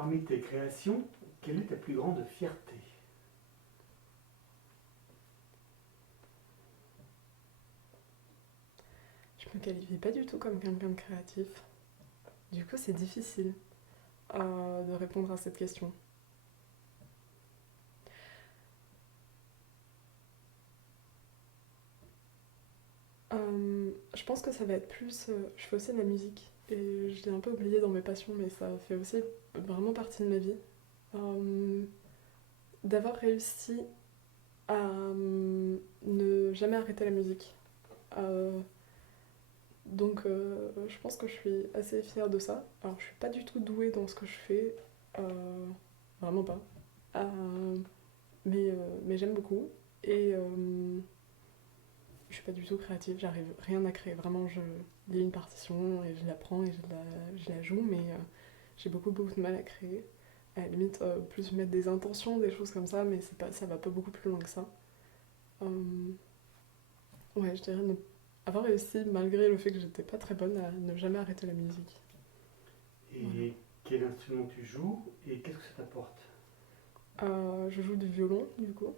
Parmi tes créations, quelle est ta plus grande fierté? Je me qualifie pas du tout comme quelqu'un de créatif. Du coup, c'est difficile de répondre à cette question. Je pense que ça va être plus. Je fais aussi de la musique et je l'ai un peu oublié dans mes passions, mais ça fait aussi vraiment partie de ma vie. Euh, D'avoir réussi à ne jamais arrêter la musique. Euh, je pense que je suis assez fière de ça. Alors, je suis pas du tout douée dans ce que je fais, euh, vraiment pas. Euh, mais j'aime beaucoup. Et je suis pas du tout créative, j'arrive rien à créer. Vraiment, je lis une partition et je la prends et je la joue, mais j'ai beaucoup de mal à créer. À la limite, plus mettre des intentions, des choses comme ça, mais ça va pas beaucoup plus loin que ça. Euh, ouais, je dirais avoir réussi, malgré le fait que j'étais pas très bonne, à ne jamais arrêter la musique. Voilà. Et quel instrument tu joues et qu'est-ce que ça t'apporte? Je joue du violon, du coup.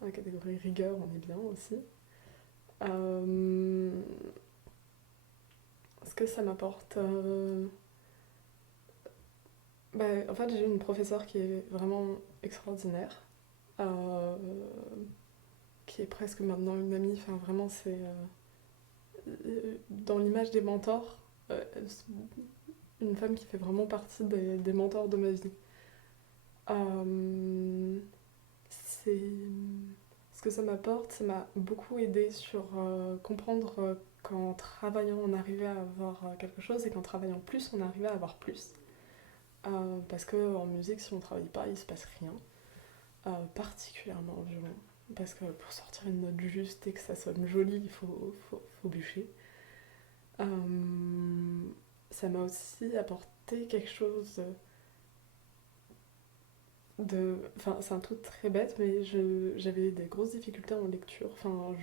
Dans la catégorie rigueur, on est bien aussi. Euh, Ce que ça m'apporte, bah, en fait, j'ai une professeure qui est vraiment extraordinaire, euh, qui est presque maintenant une amie. Enfin, vraiment, c'est dans l'image des mentors, une femme qui fait vraiment partie des mentors de ma vie. Euh, c'est Ce que ça m'apporte, ça m'a beaucoup aidé sur comprendre qu'en travaillant, on arrivait à avoir quelque chose et qu'en travaillant plus, on arrivait à avoir plus. Parce qu'en musique, si on travaille pas, il se passe rien. Particulièrement en violon. Parce que pour sortir une note juste et que ça sonne joli, faut bûcher. Euh, Ça m'a aussi apporté quelque chose de. Enfin, c'est un truc très bête, mais j'avais des grosses difficultés en lecture. Enfin,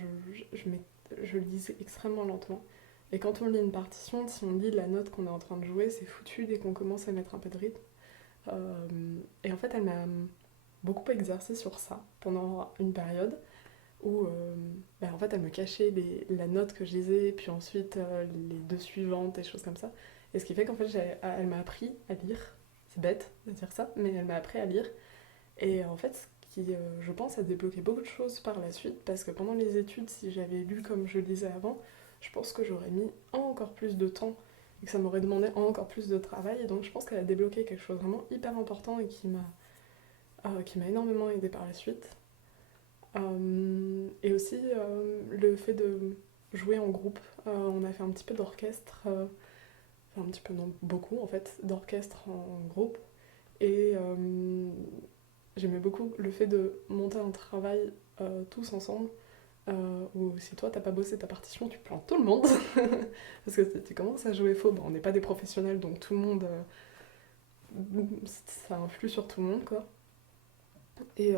je lisais extrêmement lentement. Et quand on lit une partition, si on lit la note qu'on est en train de jouer, c'est foutu dès qu'on commence à mettre un peu de rythme. Et en fait, elle m'a beaucoup exercé sur ça pendant une période où bah, en fait elle me cachait la note que je lisais, puis ensuite les deux suivantes, des choses comme ça. Et ce qui fait qu'en fait elle m'a appris à lire. C'est bête de dire ça, mais elle m'a appris à lire. Et en fait, ce qui, je pense, a débloqué beaucoup de choses par la suite, parce que pendant les études, si j'avais lu comme je lisais avant, je pense que j'aurais mis encore plus de temps et que ça m'aurait demandé encore plus de travail. Et donc je pense qu'elle a débloqué quelque chose vraiment hyper important et qui m'a énormément aidé par la suite. Et aussi le fait de jouer en groupe. On a fait un petit peu d'orchestre, enfin un petit peu, non, beaucoup en fait, d'orchestre en groupe. Et j'aimais beaucoup le fait de monter un travail tous ensemble. Où si toi t'as pas bossé ta partition, tu plantes tout le monde. Parce que tu commences à jouer faux. Bon, on n'est pas des professionnels, donc tout le monde. Ça influe sur tout le monde, quoi. Et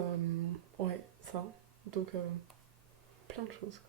ouais, ça. Donc plein de choses.